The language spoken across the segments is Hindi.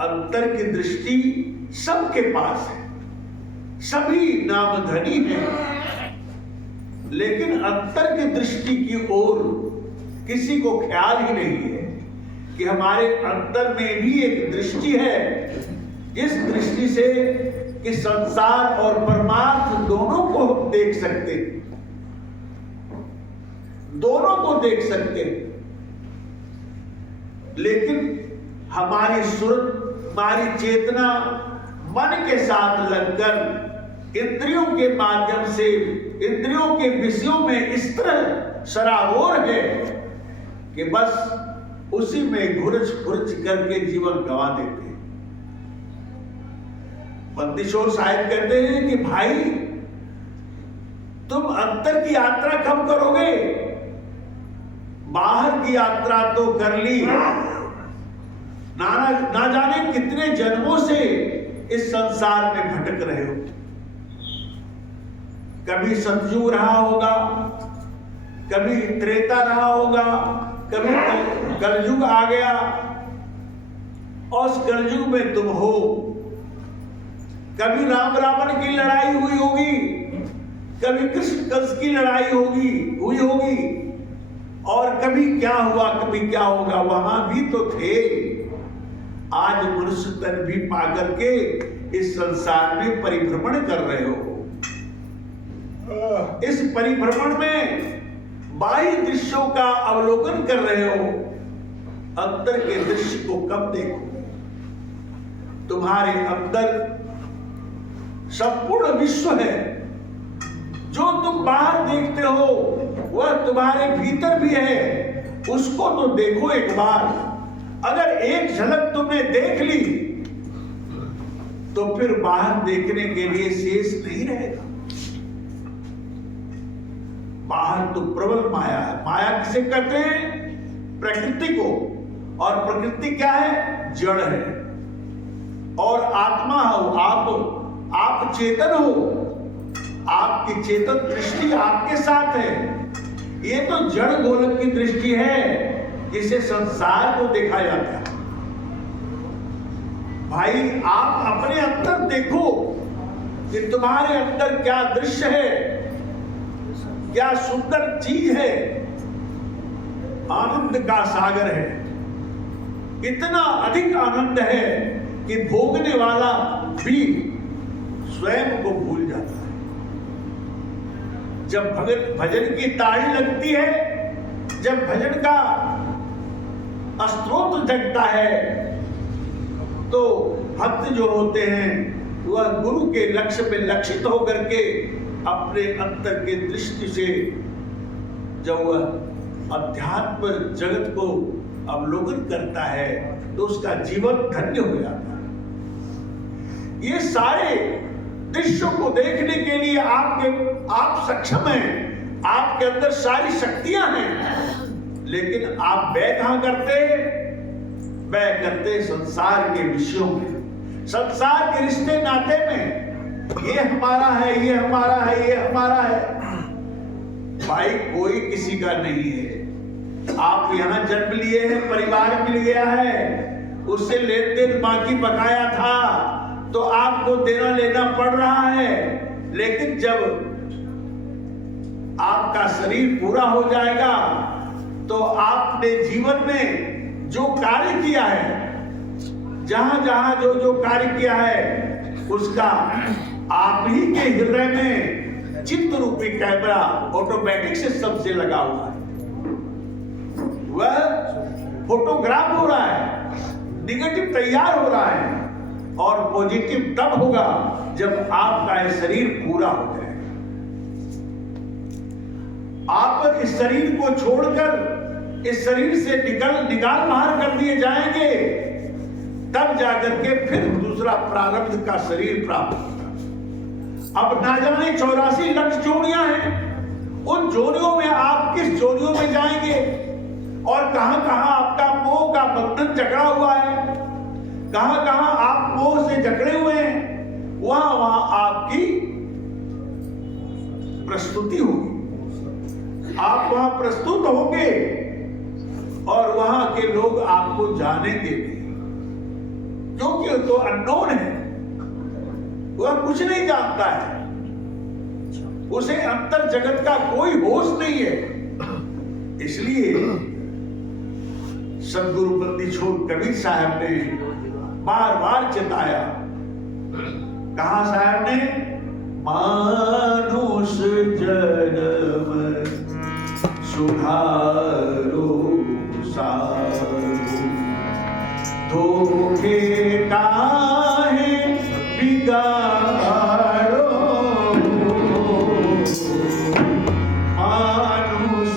अंतर की दृष्टि सबके पास है, सभी नामधनी हैं, लेकिन अंतर की दृष्टि की ओर किसी को ख्याल ही नहीं है कि हमारे अंतर में भी एक दृष्टि है, जिस दृष्टि से कि संसार और परमार्थ दोनों को देख सकते, दोनों को देख सकते। लेकिन हमारी सुरत, हमारी चेतना मन के साथ लगकर इंद्रियों के माध्यम से इंद्रियों के विषयों में इस तरह सराबोर है कि बस उसी में घुरच घुरच करके जीवन गंवा देते हैं। बंदिशोर साहिब कहते हैं कि भाई तुम अंतर की यात्रा कब करोगे? बाहर की यात्रा तो कर ली, ना जाने कितने जन्मों से इस संसार में भटक रहे हो। कभी सतयुग रहा होगा, कभी त्रेता रहा होगा, कभी कलयुग आ गया, और उस कलयुग में तुम हो। कभी राम रावण की लड़ाई हुई होगी, कभी कृष्ण कंस की लड़ाई हुई होगी, और कभी क्या हुआ, कभी क्या होगा, वहां भी तो थे। आज मनुष्य तन भी पाकर के इस संसार में परिभ्रमण कर रहे हो। इस परिभ्रमण में बाह्य दृश्यों का अवलोकन कर रहे हो, अंदर के दृश्य को कब देखो? तुम्हारे अंदर संपूर्ण विश्व है। जो तुम बाहर देखते हो वह तुम्हारे भीतर भी है, उसको तो देखो एक बार। अगर एक झलक तुमने देख ली तो फिर बाहर देखने के लिए शेष नहीं रहेगा। बाहर तो प्रबल माया है। माया किसे कहते हैं? प्रकृति को। और प्रकृति क्या है? जड़ है। और आत्मा हो आप चेतन हो, आपकी चेतन दृष्टि आपके साथ है। ये तो जड़ गोलक की दृष्टि है जिसे संसार को देखा जाता है। भाई आप अपने अंदर देखो कि तुम्हारे अंदर क्या दृश्य है, क्या सुंदर चीज है। आनंद का सागर है, इतना अधिक आनंद है कि भोगने वाला भी स्वयं को भूल जाता है। जब भजन की ताड़ी लगती है, जब भजन का स्त्रोत जगता है, तो भक्त जो होते हैं वह गुरु के लक्ष्य में लक्षित होकर के अपने अंतर के दृष्टि से जब वह अध्यात्म जगत को अवलोकन करता है तो उसका जीवन धन्य हो जाता है। ये सारे दृश्यों को देखने के लिए आप सक्षम हैं, आपके अंदर सारी शक्तियां हैं, लेकिन आप व्यय कहां करते? व्यय करते संसार के विषयों में, संसार के रिश्ते नाते में। ये हमारा है, ये हमारा है, ये हमारा है। भाई कोई किसी का नहीं है। आप यहां जन्म लिए हैं, परिवार मिल गया है, उससे लेन देन बाकी बकाया था तो आपको देना लेना पड़ रहा है। लेकिन जब आपका शरीर पूरा हो जाएगा तो आपने जीवन में जो कार्य किया है, जहां जहां जो कार्य किया है, उसका आप ही के हृदय में चित्त रूपी कैमरा ऑटोमेटिक सिस्टम से लगा हुआ है। वह फोटोग्राफ हो रहा है, निगेटिव तैयार हो रहा है, और पॉजिटिव तब होगा जब आपका यह शरीर पूरा हो जाए। आप इस शरीर को छोड़कर इस शरीर से निकाल बाहर कर दिए जाएंगे, तब जाकर के फिर दूसरा प्रारब्ध का शरीर प्राप्त होगा। अब ना जाने 84 लाख जोड़ियां हैं, उन जोड़ियों में आप किस जोड़ियों में जाएंगे और कहां कहां आपका मोह का बंधन जकड़ा हुआ है, कहां कहां आप मोह से जकड़े हुए हैं, वहां आपकी प्रस्तुति होगी। आप वहां प्रस्तुत होंगे और वहां के लोग आपको जानेंगे नहीं। क्योंकि तो अननोन है, वह कुछ नहीं जानता है, उसे अंतर जगत का कोई होश नहीं है। इसलिए सदगुरु बंदी छोड़ कबीर साहब ने बार बार चेताया। कहा साहब ने, मानुष जन्म सुधारो साधु, धोखे काहे बिगाड़ो, मानुष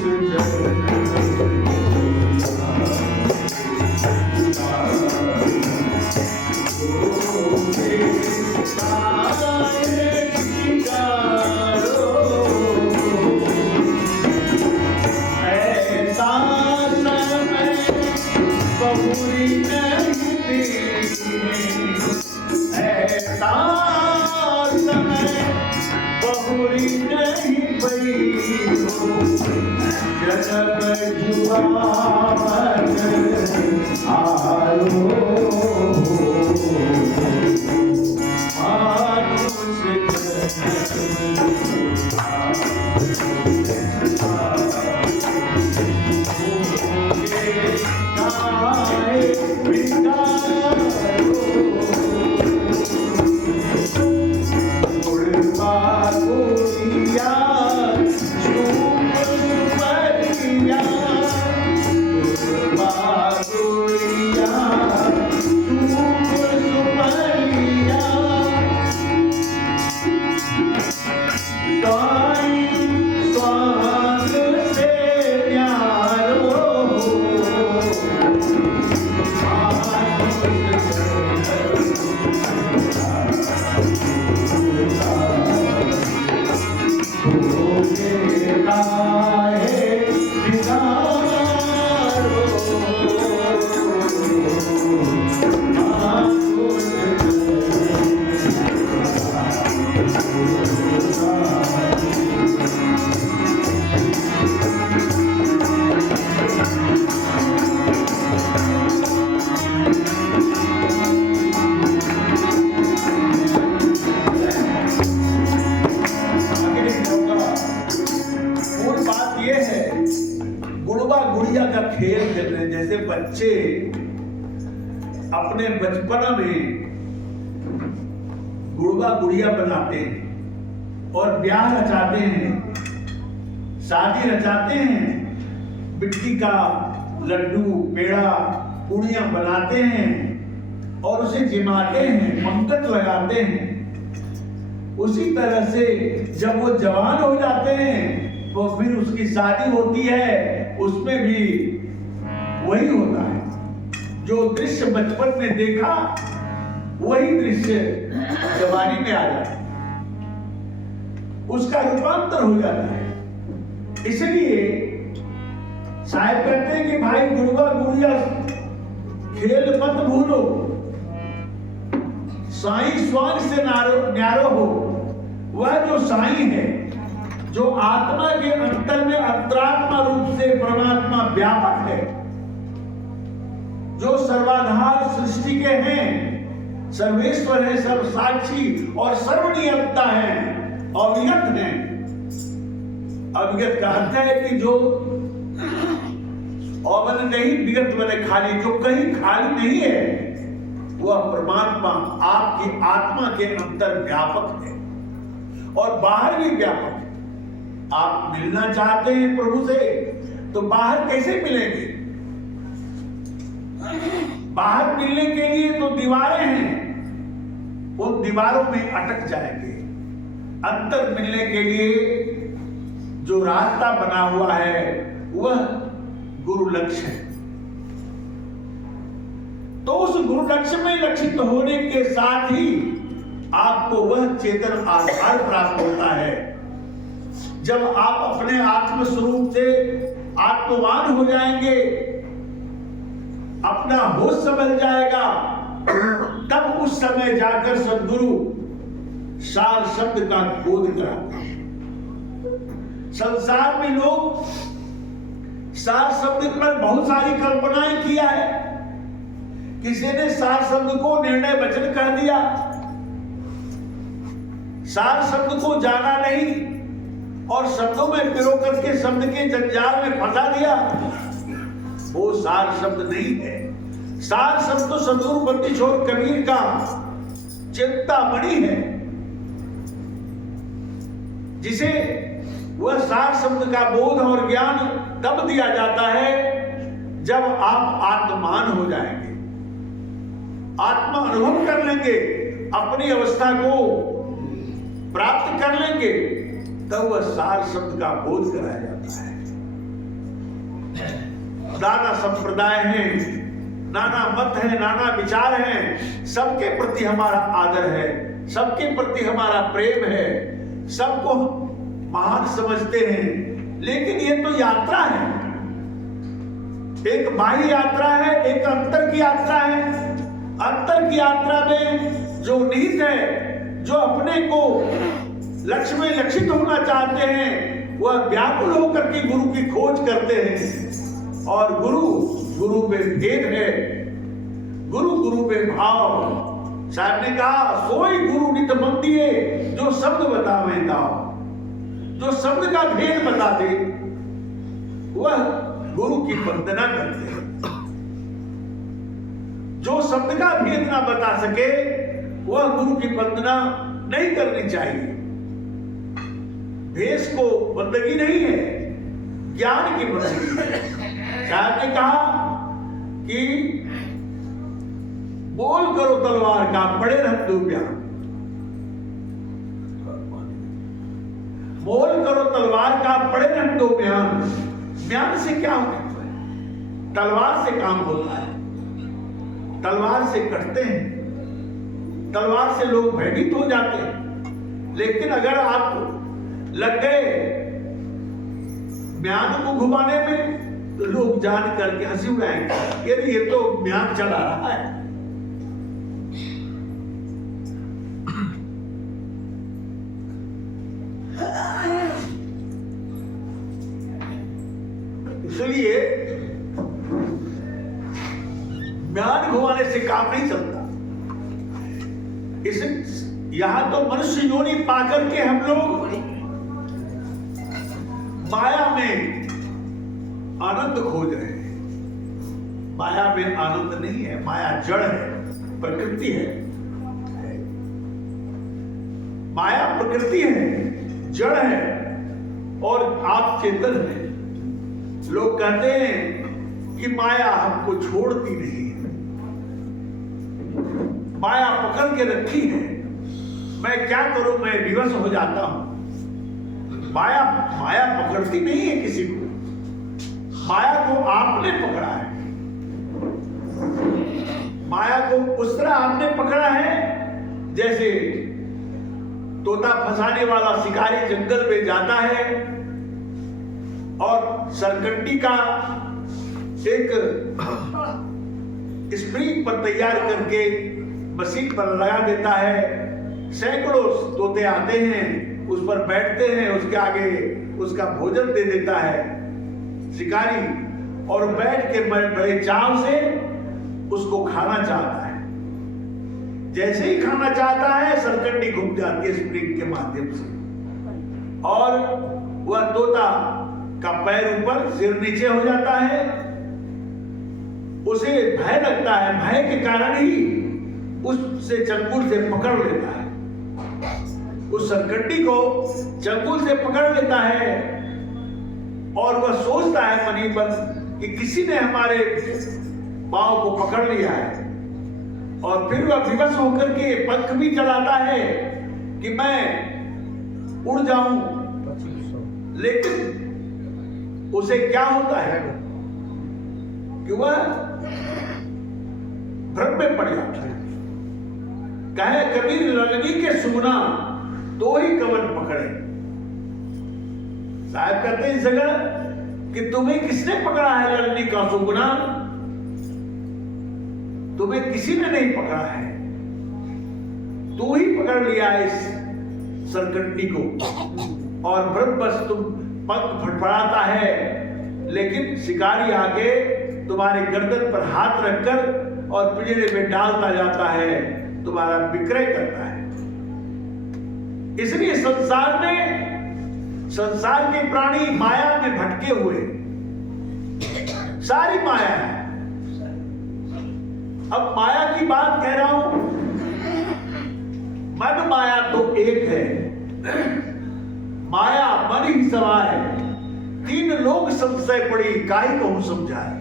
बच्चे अपने बचपन में गुड़बा गुड़िया बनाते हैं और ब्याह रचाते हैं, शादी रचाते हैं, मिट्टी का लड्डू पेड़ा पूड़ियां बनाते हैं और उसे जिमाते हैं, मंगत लगाते हैं। उसी तरह से जब वो जवान हो जाते हैं तो फिर उसकी शादी होती है, उसमें भी वही होता है। जो दृश्य बचपन में देखा वही दृश्य जवानी में आ जाता है, उसका रूपांतर हो जाता है। इसलिए साहब कहते हैं कि भाई गुड़बा गुड़िया खेल मत भूलो, साईं स्वांग से न्यारो हो। वह जो साईं है, जो आत्मा के अंतर में अंतरात्मा रूप से परमात्मा व्यापक है, जो सर्वाधार सृष्टि के हैं, सर्वेश्वर है, सर्व साक्षी और सर्वनियंता है, अविगत है। अविगत का अर्थ है कि जो अवन नहीं विगत बने खाली, जो कहीं खाली नहीं है, वह परमात्मा आपकी आत्मा के अंतर व्यापक है और बाहर भी व्यापक है। आप मिलना चाहते हैं प्रभु से तो बाहर कैसे मिलेंगे? बाहर मिलने के लिए तो दीवारें हैं, उन दीवारों में अटक जाएंगे। अंतर मिलने के लिए जो रास्ता बना हुआ है वह गुरु लक्ष्य है। तो उस गुरु लक्ष्य में लक्षित होने के साथ ही आपको वह चेतन आधार प्राप्त होता है। जब आप अपने आत्म स्वरूप से आत्मवान हो जाएंगे, अपना होश संभल जाएगा, तब उस समय जाकर सद्गुरु सार शब्द का बोध कराते हैं। संसार में लोग सार शब्द पर बहुत सारी कल्पनाएं किया है किसी ने सार शब्द को निर्णय वचन कह दिया, सार शब्द को जाना नहीं और शब्दों में पिरो करके शब्द के जंजाल में फंसा दिया, वो सार शब्द नहीं है। सार शब्द तो सदगुरु बंदी छोड़ कबीर का चिंतामणि है, जिसे वह सार शब्द का बोध और ज्ञान तब दिया जाता है जब आप आत्मान हो जाएंगे, आत्मा अनुभव कर लेंगे, अपनी अवस्था को प्राप्त कर लेंगे, तब वह सार शब्द का बोध कराया जाता है। नाना संप्रदाय हैं, नाना मत है, नाना विचार हैं, सबके प्रति हमारा आदर है, सबके प्रति हमारा प्रेम है, सबको महान समझते हैं, लेकिन ये तो यात्रा है, एक बाह्य यात्रा है, एक अंतर की यात्रा है। अंतर की यात्रा में जो निहित है, जो अपने को लक्ष्य में लक्षित होना चाहते हैं, वह व्याकुल होकर के गुरु की खोज करते हैं। और गुरु में भेद है, गुरु में भाव। साहब ने कहा, सोई गुरु नित मन दिए, जो शब्द बतावे दाओ, जो शब्द का भेद बता दे वह गुरु की वंदना करते हैं। जो शब्द का भेद ना बता सके वह गुरु की वंदना नहीं करनी चाहिए। भेष को बंदगी नहीं है, ज्ञान की बंदगी है। साहब ने कहा कि बोल करो तलवार का, पड़े रख दो ज्ञान। बोल करो तलवार का, पड़े रख दो ज्ञान। ज्ञान से क्या होता है? तलवार से काम होता है, तलवार से कटते हैं, तलवार से लोग भयभीत हो जाते हैं। लेकिन अगर आप लग गए म्यान को घुमाने में, तो लोग जान करके हंसी उड़ाएंगे, ये तो म्यान चला रहा है। इसलिए म्यान घुमाने से काम नहीं चलता। यहां तो मनुष्य योनि पाकर के हम लोग माया में आनंद खोज रहे हैं। माया में आनंद नहीं है, माया जड़ है, प्रकृति है। माया प्रकृति है, जड़ है, और आप चेतन हैं। लोग कहते हैं कि माया हमको छोड़ती नहीं है, माया पकड़ के रखी है, मैं क्या करूं, मैं विवश हो जाता हूं। माया पकड़ती नहीं है किसी को, माया को आपने पकड़ा है। माया को उस तरह आपने पकड़ा है जैसे तोता फंसाने वाला शिकारी जंगल में जाता है और सरकंडी का एक स्प्रिंग पर तैयार करके मशीन पर लगा देता है। सैकड़ों तोते आते हैं, उस पर बैठते हैं, उसके आगे उसका भोजन दे देता है शिकारी, और बैठ के बड़े चाव से उसको खाना चाहता है। जैसे ही खाना चाहता है, सरकंडी घूम जाती है स्प्रिंग के माध्यम से, और वह तोता का पैर ऊपर सिर नीचे हो जाता है। उसे भय लगता है, भय के कारण ही उससे चंगुल से पकड़ लेता है, उस सरकंडी को चंगुल से पकड़ लेता है, और वह सोचता है मनी पर कि किसी ने हमारे पांव को पकड़ लिया है, और फिर वह विवश होकर के पंख भी चलाता है कि मैं उड़ जाऊं। लेकिन उसे क्या होता है कि वह भ्रम में पड़ जाता है। कहे कबीर ललनी के सुगना तो ही कवन पकड़े। साहब कहते हैं इस जगह कि तुम्हें किसने पकड़ा है ललनी का सुगना? तुम्हें किसी ने नहीं पकड़ा है, तू ही पकड़ लिया इस सरकंडी को, और ब्रह्मवश तुम पंख फड़फड़ाता है, लेकिन शिकारी आके तुम्हारे गर्दन पर हाथ रखकर और पिंजरे में डालता जाता है, तुम्हारा विक्रय करता है। इसलिए संसार के प्राणी माया में भटके हुए, सारी माया है। अब माया की बात कह रहा हूं, मन माया तो एक है, माया मन ही सवाय, तीन लोग संशय पड़ी काई कहूं समझाए।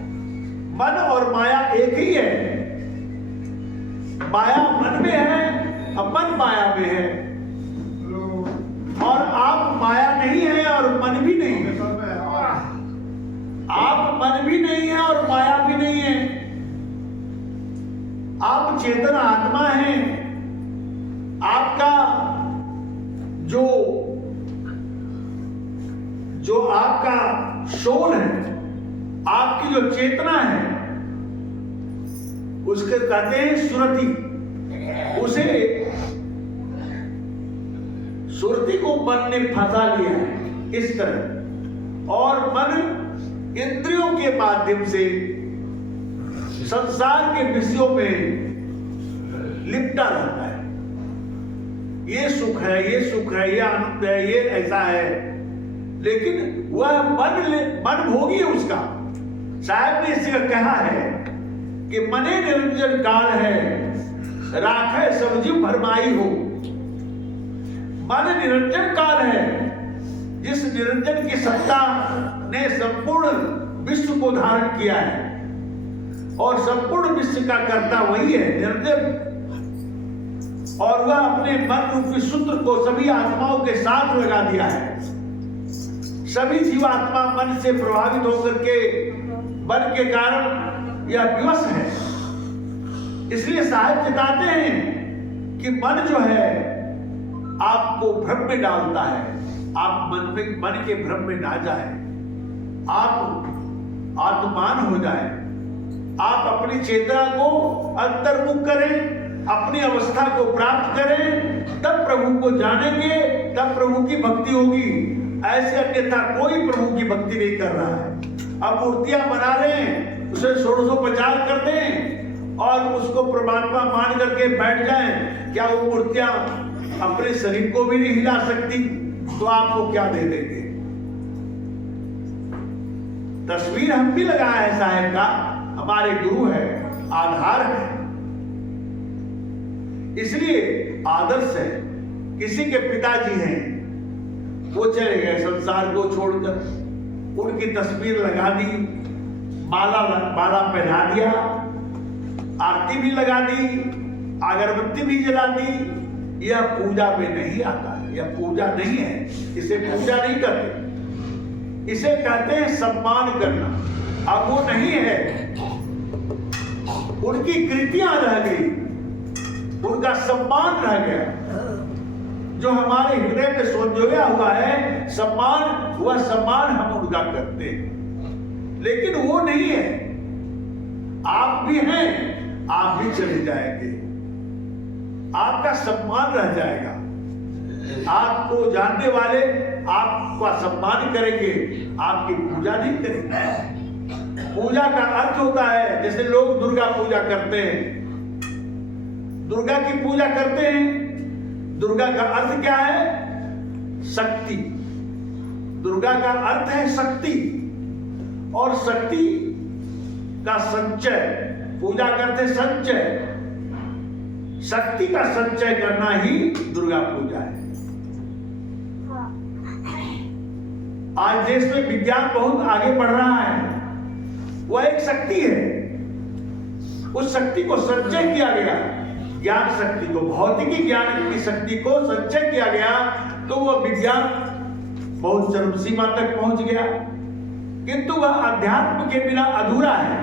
मन और माया एक ही है, माया मन में है, मन माया में है, और आप माया नहीं है और मन भी नहीं है। आप मन भी नहीं है और माया भी नहीं है। आप चेतन आत्मा हैं। आपका जो आपका सोल है, आपकी जो चेतना है, उसके कहते हैं सुरति। उसे सुरति को मन ने फंसा लिया है इस तरह, और मन इंद्रियों के माध्यम से संसार के विषयों में लिपटा रहता है। ये सुख है, ये सुख है, ये आनंद है, ये ऐसा है, लेकिन वह मन भोगी है उसका। साहब ने इसे कहा है कि मने निरंजन काल है, राखे सब जीव भरमाई हो। मन निरंजन काल है, जिस निरंजन की सत्ता ने संपूर्ण विश्व को धारण किया है, और संपूर्ण विश्व का कर्ता वही है, निरंजन। और वह अपने मन रूपी सूत्र को सभी आत्माओं के साथ लगा दिया है। सभी जीवात्मा मन से प्रभावित होकर के मन के कारण यह विवश है। इसलिए साहब चिताते हैं कि मन जो है आपको भ्रम में डालता है। आप मन के भ्रम में ना जाए, आप आत्मान हो जाए, आप अपनी चेतना को अंतर्मुख करें, अपनी अवस्था को प्राप्त करें, तब प्रभु को जानेंगे, तब प्रभु की भक्ति होगी। ऐसे अन्यथा कोई प्रभु की भक्ति नहीं कर रहा है। अब मूर्तियां बना रहे हैं, उसे षोडशोपचार कर दें और उसको परमात्मा मान करके बैठ जाएं। क्या वो मूर्तियां अपने शरीर को भी नहीं हिला सकती? तो आपको क्या दे देंगे? तस्वीर हम भी लगाया है साहब का, हमारे गुरु है, आधार है। इसलिए आदर्श है। किसी के पिताजी हैं, वो चले गए संसार को छोड़कर, उनकी तस्वीर लगा दी, माला पहना दिया, आरती भी लगा दी, अगरबत्ती भी जला दी। यह पूजा में नहीं आता है, यह पूजा नहीं है, इसे पूजा नहीं करते, इसे कहते हैं सम्मान करना। अब वो नहीं है, उनकी कृतियां रह गई, उनका सम्मान रह गया। जो हमारे हृदय में संजोया हुआ है सम्मान, वह सम्मान हम उनका करते हैं, लेकिन वो नहीं है। आप भी हैं, आप भी चले जाएंगे, आपका सम्मान रह जाएगा। आपको जानने वाले आपका सम्मान करेंगे, आपकी पूजा नहीं करेंगे। पूजा का अर्थ होता है, जैसे लोग दुर्गा पूजा करते हैं, दुर्गा की पूजा करते हैं। दुर्गा का अर्थ क्या है? शक्ति। दुर्गा का अर्थ है शक्ति, और शक्ति का संचय, पूजा करते संचय, शक्ति का संचय करना ही दुर्गा पूजा है। आज देश में विज्ञान बहुत आगे बढ़ रहा है, वह एक शक्ति है। उस शक्ति को संचय किया गया, ज्ञान शक्ति को, भौतिकी ज्ञान की शक्ति को संचय किया गया, तो वह विज्ञान बहुत चरम सीमा तक पहुंच गया। किंतु वह अध्यात्म के बिना अधूरा है,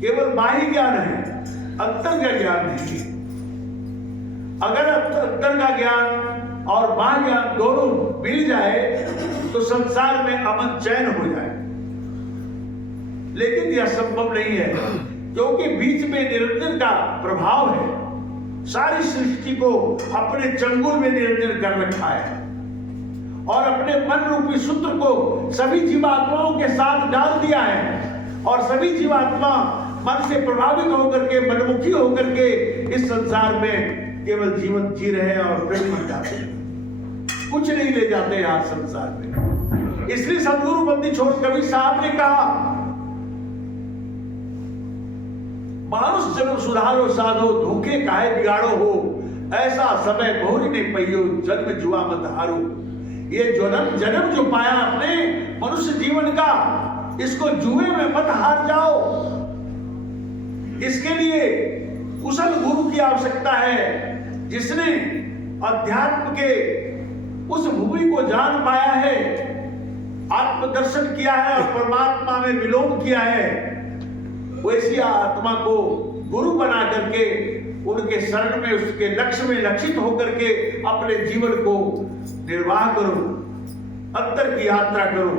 केवल बाह्य ज्ञान है, अंतर का ज्ञान नहीं है। अगर अंतर का ज्ञान और बाह्य ज्ञान दोनों मिल जाए तो संसार में अमन चैन हो जाए, लेकिन यह संभव नहीं है, क्योंकि बीच में निरंजन का प्रभाव है। सारी सृष्टि को अपने चंगुल में निरंजन कर रखा है, और अपने मन रूपी सूत्र को सभी जीवात्माओं के साथ डाल दिया है, और सभी जीवात्मा मन से प्रभावित होकर के, मनमुखी होकर के इस संसार में केवल जीवन जी रहे हैं और फिर मर जाते हैं, कुछ नहीं ले जाते यहाँ संसार में। इसलिए सदगुरु बंदी छोड़ कबीर साहब ने कहा, मानुष जन्म सुधारो साधो, धोखे काहे बिगाड़ो हो, ऐसा समय बहुरी नहीं पहियो, जन्म जुआ मत हारो। ये जन्म जो पाया अपने मनुष्य जीवन का, इसको जुए में मत हार जाओ। इसके लिए कुशल गुरु की आवश्यकता है, जिसने अध्यात्म के उस भूमि को जान पाया है, आत्मदर्शन किया है और परमात्मा में विलोम किया है। वैसी आत्मा को गुरु बना करके उनके शरण में, उसके लक्ष्य में लक्षित होकर के अपने जीवन को निर्वाह करो, अंतर की यात्रा करो।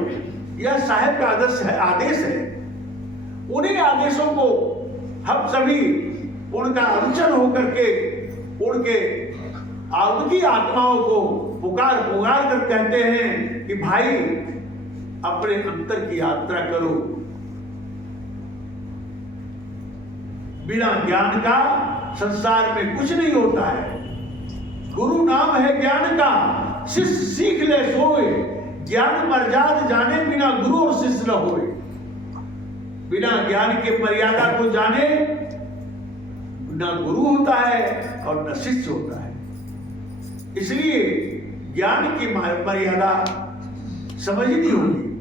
यह साहेब का आदेश है। उन्हीं आदेशों को हम सभी उनका अनुचर होकर के उनकी आत्माओं को पुकार कर कहते हैं कि भाई अपने अंतर की यात्रा करो। बिना ज्ञान का संसार में कुछ नहीं होता है। गुरु नाम है ज्ञान का, शिष्य सीख ले सोए, ज्ञान मर्याद जाने बिना गुरु और शिष्य न होए। बिना ज्ञान के मर्यादा को जाने न गुरु होता है और न शिष्य होता है। इसलिए ज्ञान की मर्यादा समझनी होगी।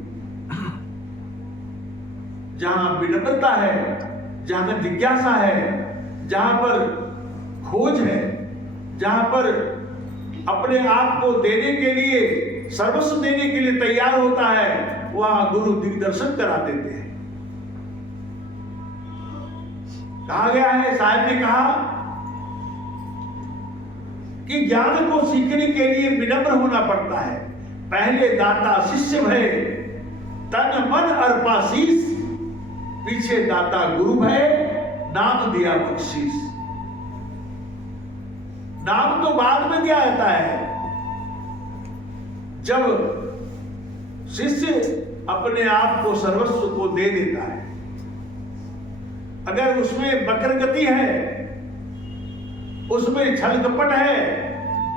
जहां विनम्रता है, जहां जिज्ञासा है, जहां पर खोज है, जहां पर अपने आप को देने के लिए, सर्वस्व देने के लिए तैयार होता है, वहां गुरु दिग्दर्शन करा देते हैं। कहा गया है, साहब ने कहा कि ज्ञान को सीखने के लिए विनम्र होना पड़ता है। पहले दाता शिष्य भय, तन मन अर्पा शीस, पीछे दाता गुरु भय, नाम दिया बख्शीश। नाम तो बाद में दिया जाता है, जब शिष्य अपने आप को, सर्वस्व को दे देता है। अगर उसमें वक्र गति है, उसमें छल कपट है,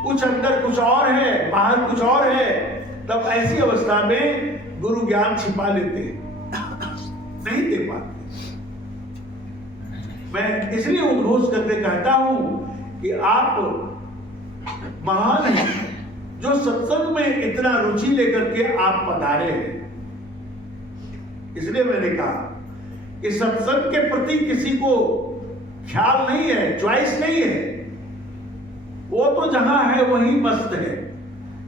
कुछ अंदर कुछ और है, बाहर कुछ और है, तब ऐसी अवस्था में गुरु ज्ञान छिपा लेते हैं, नहीं दे पाते। मैं इसलिए उद्घोष करके कहता हूं कि आप महान हैं, जो सत्संग में इतना रुचि लेकर के आप पधारे हैं। इसलिए मैंने कहा कि सत्संग के प्रति किसी को ख्याल नहीं है, चॉइस नहीं है। वो तो जहां है वही मस्त है,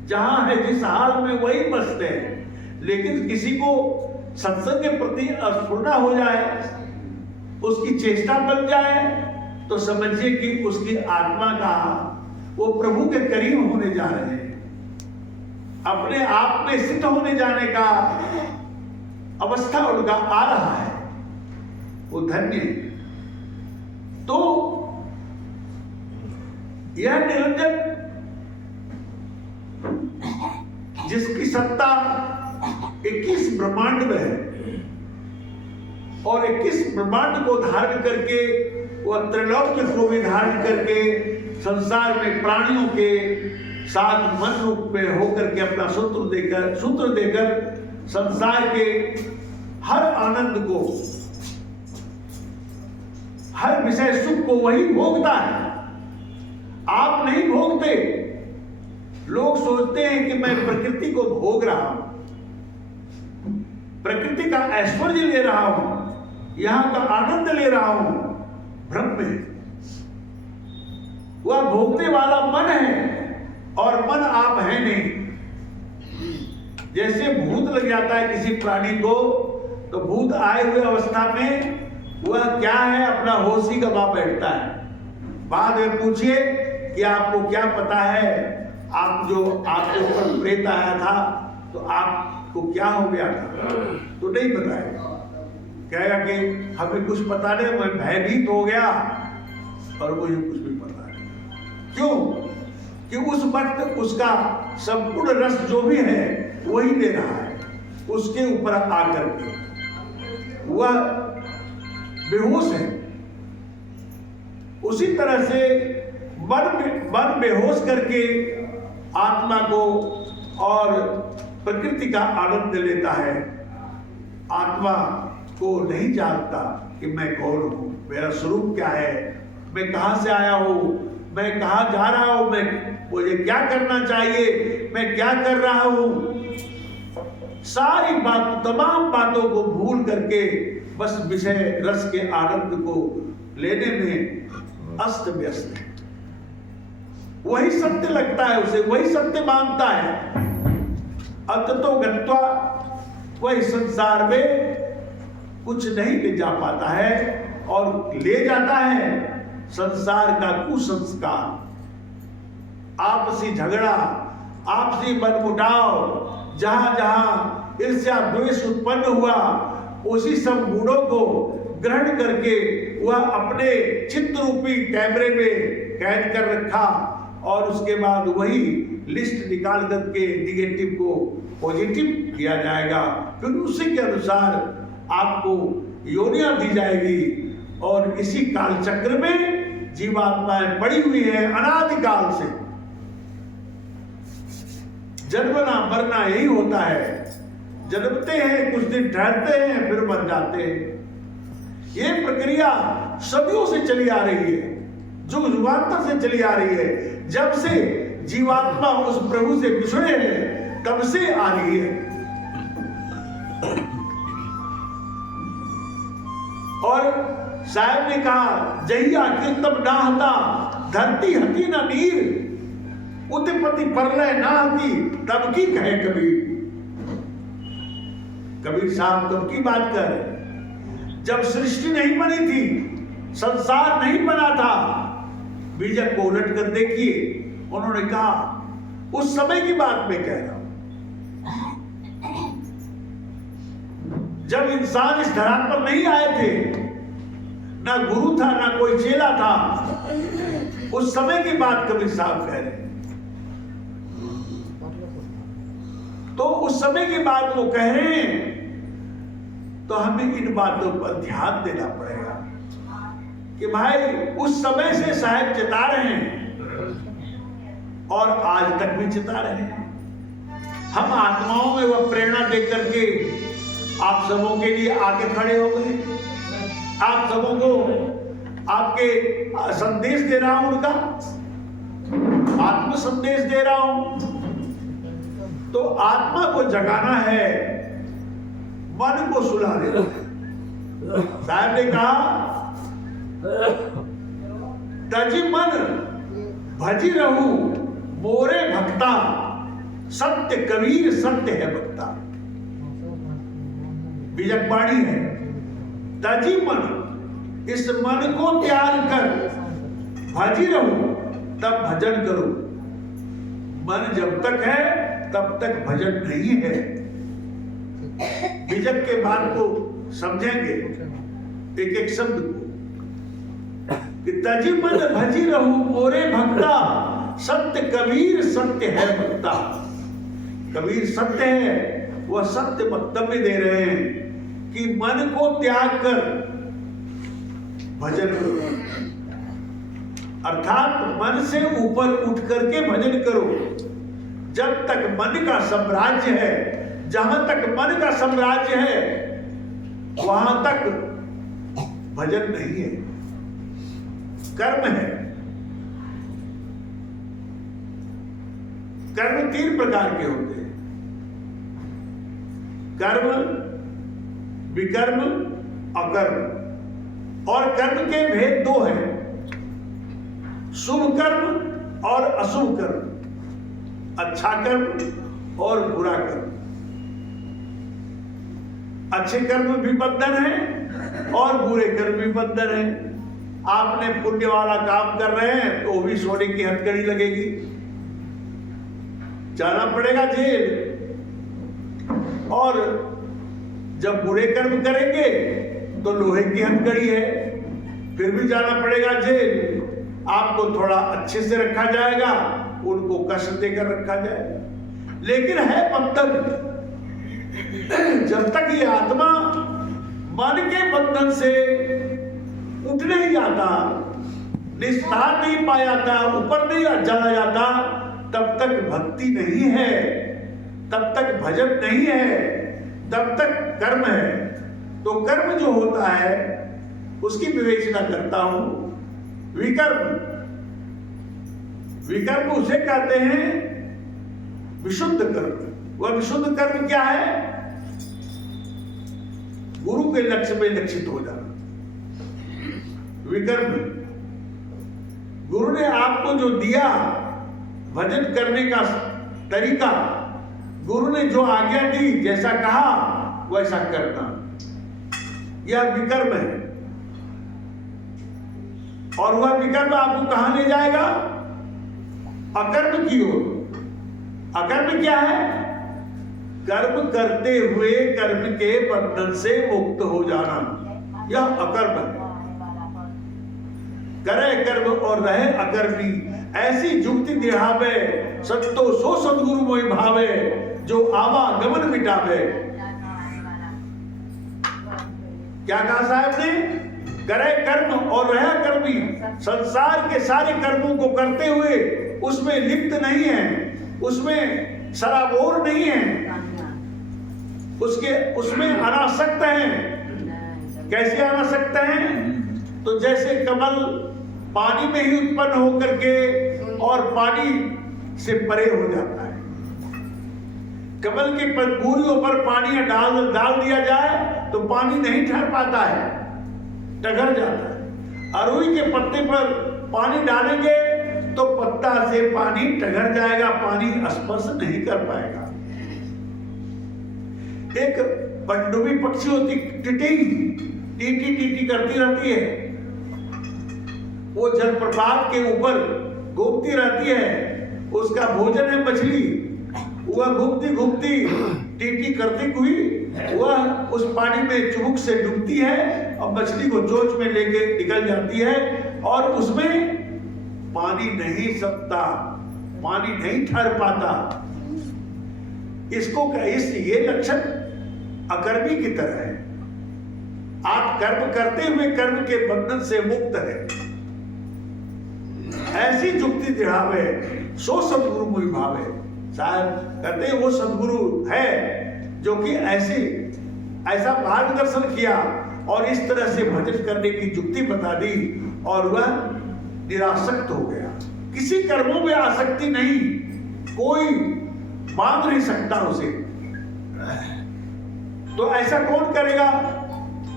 जहां है जिस हाल में वही मस्त है। लेकिन किसी को सत्संग के प्रति अस्फुरना हो जाए, उसकी चेष्टा बन जाए, तो समझिए कि उसकी आत्मा का वो प्रभु के करीब होने जा रहे हैं, अपने आप में स्थित होने जाने का अवस्था उनका आ रहा है, वो धन्य है। तो यह निरंजन जिसकी सत्ता 21 ब्रह्मांड में है, और 21 ब्रह्मांड को धारण करके, वह त्रैलोक्य को भी धारण करके संसार में प्राणियों के साथ मन रूप में होकर के अपना सूत्र देकर संसार के हर आनंद को, हर विषय सुख को वही भोगता है। आप नहीं भोगते। लोग सोचते हैं कि मैं प्रकृति को भोग रहा हूं, प्रकृति का ऐश्वर्य ले रहा हूं, यहां का आनंद ले रहा हूं। भ्रम में वह भोगने वाला मन है और मन आप हैं नहीं। जैसे भूत लग जाता है किसी प्राणी को, तो भूत आए हुए अवस्था में वह क्या है, अपना होश ही गवा बैठता है। बाद में पूछिए कि आपको क्या पता है, आप जो आपके ऊपर प्रेत आया था तो आपको क्या हो गया था, तो नहीं पता है। कहेगा कि हमें कुछ पता नहीं, मैं भयभीत हो गया और मुझे कुछ भी पता नहीं। क्यों? कि उस वक्त उसका संपूर्ण रस जो भी है वही ले रहा है, उसके ऊपर आकर के वह बेहोश है। उसी तरह से मन बेहोश करके आत्मा को और प्रकृति का आनंद लेता है। आत्मा को नहीं जानता कि मैं कौन हूं, मेरा स्वरूप क्या है, मैं कहां से आया हूं, मैं कहां जा रहा हूं, मुझे क्या करना चाहिए, मैं क्या कर रहा हूं। सारी तमाम बातों को भूल करके बस विषय रस के आनंद को लेने में अस्त व्यस्त है। वही सत्य लगता है उसे, वही सत्य मानता है। अंततो गत्वा वही संसार में कुछ नहीं ले जा पाता है और ले जाता है संसार का कुसंस्कार, आपसी झगड़ा, आपसी मनमुटाव। जहां जहां ईर्ष्या द्वेष उत्पन्न हुआ, उसी सब गुणों को ग्रहण करके वह अपने चित्त रूपी कैमरे में कैद कर रखा और उसके बाद वही लिस्ट निकाल करके निगेटिव को पॉजिटिव किया जाएगा। फिर उसी के अनुसार आपको योनियां दी जाएगी और इसी काल चक्र में जीवात्माएं पड़ी हुई हैं अनादिकाल से। जन्मना मरना यही होता है, जन्मते हैं, कुछ दिन ठहरते हैं, फिर मर जाते हैं। ये प्रक्रिया सदियों से चली आ रही है, जुग जुगांतर से चली आ रही है। जब से जीवात्मा उस प्रभु से बिछड़े हैं तब से आ रही है। और साहब ने कहा, जहिया कीर्तन ना हता धरती हती न नीर, उत्पत्ति परलय ना हती तब की कहे कबीर। कबीर साहब कब की बात कर रहे? जब सृष्टि नहीं बनी थी, संसार नहीं बना था। बीजक को उलट कर देखिए, उन्होंने कहा उस समय की बात मैं कह रहा हूं, जब इंसान इस धरा पर नहीं आए थे, ना गुरु था ना कोई चेला था, उस समय की बात कबीर साहब कह रहे हैं। तो उस समय की बात वो कह रहे हैं, तो हमें इन बातों पर ध्यान देना पड़ेगा कि भाई उस समय से साहब चिता रहे हैं और आज तक भी चिता रहे हैं। हम आत्माओं में वह प्रेरणा देख करके आप सबों के लिए आगे खड़े हो गए। आप सबों को आपके संदेश दे रहा हूं, उनका आत्म संदेश दे रहा हूं। तो आत्मा को जगाना है, मन को सुला देना है। साहब ने कहा, तजी मन भजी रहू मोरे भक्ता, सत्य कबीर सत्य है भक्ता। बीजकवाणी है, तजी मन, इस मन को त्याग कर भजी रहू, तब भजन करो। मन जब तक है तब तक भजन नहीं है। बीजक के बात को समझेंगे एक एक शब्द को कि तजी मन भजी रहू मोरे भक्ता, सत्य कबीर सत्य है भक्ता। कबीर सत्य है, वह सत्य वक्तव्य दे रहे हैं कि मन को त्याग कर भजन करो, अर्थात मन से ऊपर उठ करके भजन करो। जब तक मन का साम्राज्य है, जहां तक मन का साम्राज्य है, वहां तक भजन नहीं है, कर्म है। कर्म 3 प्रकार के होते हैं, कर्म, विकर्म, अकर्म। और कर्म के भेद 2 हैं, शुभ कर्म और अशुभ कर्म, अच्छा कर्म और बुरा कर्म। अच्छे कर्म भी बंधन है और बुरे कर्म भी बंधन है। आपने पुण्य वाला काम कर रहे हैं तो भी सोने की हथकड़ी लगेगी, जाना पड़ेगा जेल। और जब बुरे कर्म करेंगे तो लोहे की हथकड़ी है, फिर भी जाना पड़ेगा जेल। आपको थोड़ा अच्छे से रखा जाएगा, उनको कष्ट देकर रखा जाएगा, लेकिन है बंधन। जब तक ये आत्मा मन के बंधन से उठ नहीं जाता, निस्तार नहीं पाया जाता, ऊपर नहीं चला जाता, तब तक भक्ति नहीं है, तब तक भजन नहीं है, तब तक कर्म है। तो कर्म जो होता है उसकी विवेचना करता हूं। विकर्म, विकर्म उसे कहते हैं विशुद्ध कर्म। वह विशुद्ध कर्म क्या है? गुरु के लक्ष्य में लक्षित हो जाना। विकर्म, गुरु ने आपको जो दिया भजन करने का तरीका, गुरु ने जो आज्ञा दी, जैसा कहा वैसा करना, यह विकर्म है। और वह विकर्म आपको कहां ले जाएगा? अकर्म की ओर। अकर्म क्या है? कर्म करते हुए कर्म के बंधन से मुक्त हो जाना, यह अकर्म है। करे कर्म और रहे अकर्मी, ऐसी जुक्ति दिहावे, सत्तो सो सदगुरु मोहि भावे, जो आवागमन मिटावे। क्या कहा साहब ने? करे कर्म और रहे कर्मी, संसार के सारे कर्मों को करते हुए उसमें लिप्त नहीं है, उसमें सराबोर नहीं है, उसमें अनासक्त हैं। कैसे अनासक्त हैं? तो जैसे कमल पानी में ही उत्पन्न होकर के और पानी से परे हो जाता है। कमल के पूरियों पर पानी डाल दिया जाए तो पानी नहीं ठहर पाता है, टघर जाता है। अरुई के पत्ते पर पानी डालेंगे तो पत्ता से पानी टघर जाएगा, पानी स्पर्श नहीं कर पाएगा। एक पनडुब्बी पक्षी होती, टिटी टीटी टीटी करती रहती है, वो जलप्रपात के ऊपर घूमती रहती है, उसका भोजन है मछली। वह घूमती घूमती टीटी करती हुई वह उस पानी में चुमुक से डूबती है और मछली को चोंच में लेके निकल जाती है, और उसमें पानी नहीं सकता, पानी नहीं ठहर पाता। इसको ये लक्षण अकर्मी की तरह है। आप कर्म करते हुए कर्म के बंधन से मुक्त है, ऐसी जुक्ति दिढ़ावे, सो सदगुरु मोहि भावे। शायद कहते वो सदगुरु है जो कि ऐसा मार्गदर्शन किया और इस तरह से भजन करने की जुक्ति बता दी, और वह निरासक्त हो गया। किसी कर्मों में आसक्ति नहीं, कोई बांध नहीं सकता उसे। तो ऐसा कौन करेगा?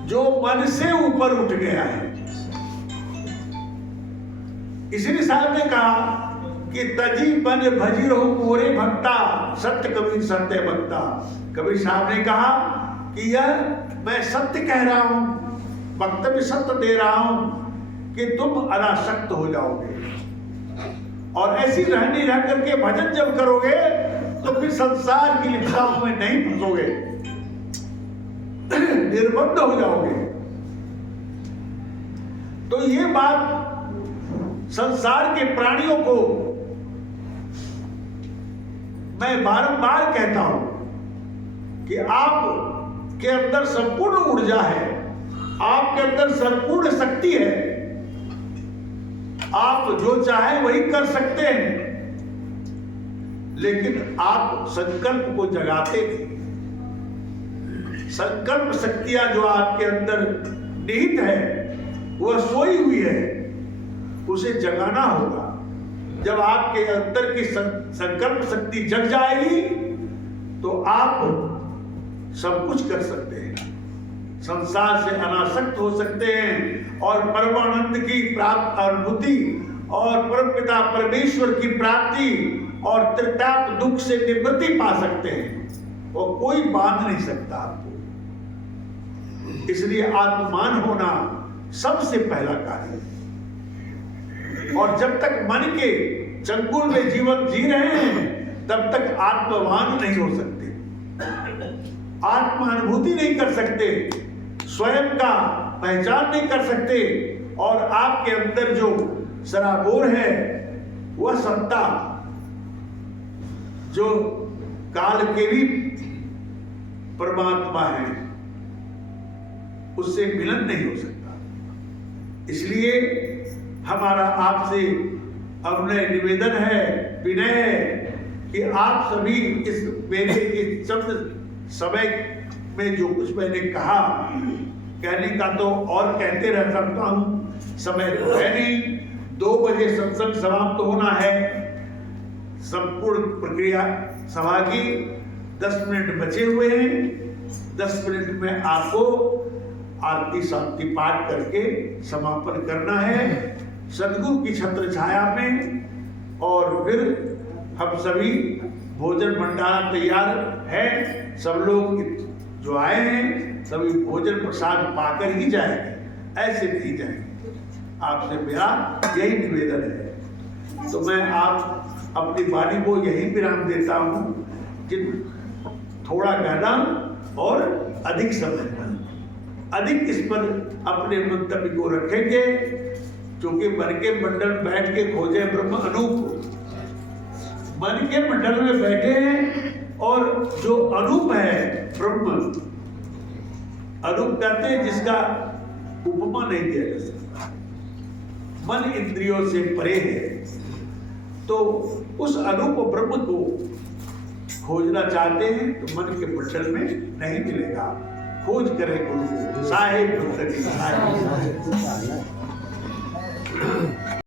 जो मन से ऊपर उठ गया है। इसलिए साहब ने कहा कि तजी मन भजी रहो मोरे भक्ता, सत्य कबीर सत्य भक्ता। कबीर साहब ने कहा कि यह मैं सत्य कह रहा हूं, वक्तव्य सत्य दे रहा हूं कि तुम अनासक्त हो जाओगे, और ऐसी रहनी रह करके भजन जब करोगे तो फिर संसार की लिप्साओं में नहीं फंसोगे, निर्बंध हो जाओगे। तो ये बात संसार के प्राणियों को मैं बारंबार कहता हूं कि आप के अंदर संपूर्ण ऊर्जा है, आपके अंदर संपूर्ण शक्ति है, आप जो चाहे वही कर सकते हैं, लेकिन आप संकल्प को जगाते नहीं। संकल्प शक्तियां जो आपके अंदर निहित है वह सोई हुई है, उसे जगाना होगा। जब आपके अंदर की संकल्प शक्ति जग जाएगी तो आप सब कुछ कर सकते हैं, संसार से अनासक्त हो सकते हैं और परमानंद की प्राप्त अनुभूति और परमपिता परमेश्वर की प्राप्ति और त्रिताप दुख से निवृत्ति पा सकते हैं, और कोई बांध नहीं सकता आपको। इसलिए आत्मान होना सबसे पहला कार्य है। और जब तक मन के चंगुल में जीवन जी रहे हैं तब तक आत्मवान नहीं हो सकते, आत्मानुभूति नहीं कर सकते, स्वयं का पहचान नहीं कर सकते, और आपके अंदर जो सराबोर है वह सत्ता जो काल के भी परमात्मा है उससे मिलन नहीं हो सकता। इसलिए हमारा आपसे अविनय निवेदन है, विनय है कि आप सभी इस मेरे इस शब्द समय में जो कुछ मैंने कहा, कहने का तो और कहते रह सकता हूँ, समय तो है नहीं। 2 बजे सत्संग समाप्त होना है। संपूर्ण प्रक्रिया सभा की 10 मिनट बचे हुए हैं। 10 मिनट में आपको आरती शांति पाठ करके समापन करना है सदगुरु की छत्र छाया में। और फिर हम सभी भोजन भंडारा तैयार है। सब लोग जो आए हैं सभी भोजन प्रसाद पाकर ही जाएंगे, ऐसे नहीं जाएंगे। आपसे मेरा यही निवेदन है। तो मैं आप अपनी वाणी को यही विराम देता हूँ कि थोड़ा कहना और अधिक समझना, अधिक इस पर अपने मंतव्य को रखेंगे, क्योंकि मन के मंडल बैठ के खोजे ब्रह्म अनूप। मन के मंडल में बैठे हैं और जो अनूप है ब्रह्म, अनूप कहते हैं जिसका उपमा नहीं दिया जा सकता, मन इंद्रियों से परे है। तो उस अनूप ब्रह्म को खोजना चाहते हैं तो मन के मंडल में नहीं मिलेगा। खोज करें गुरु साहिब।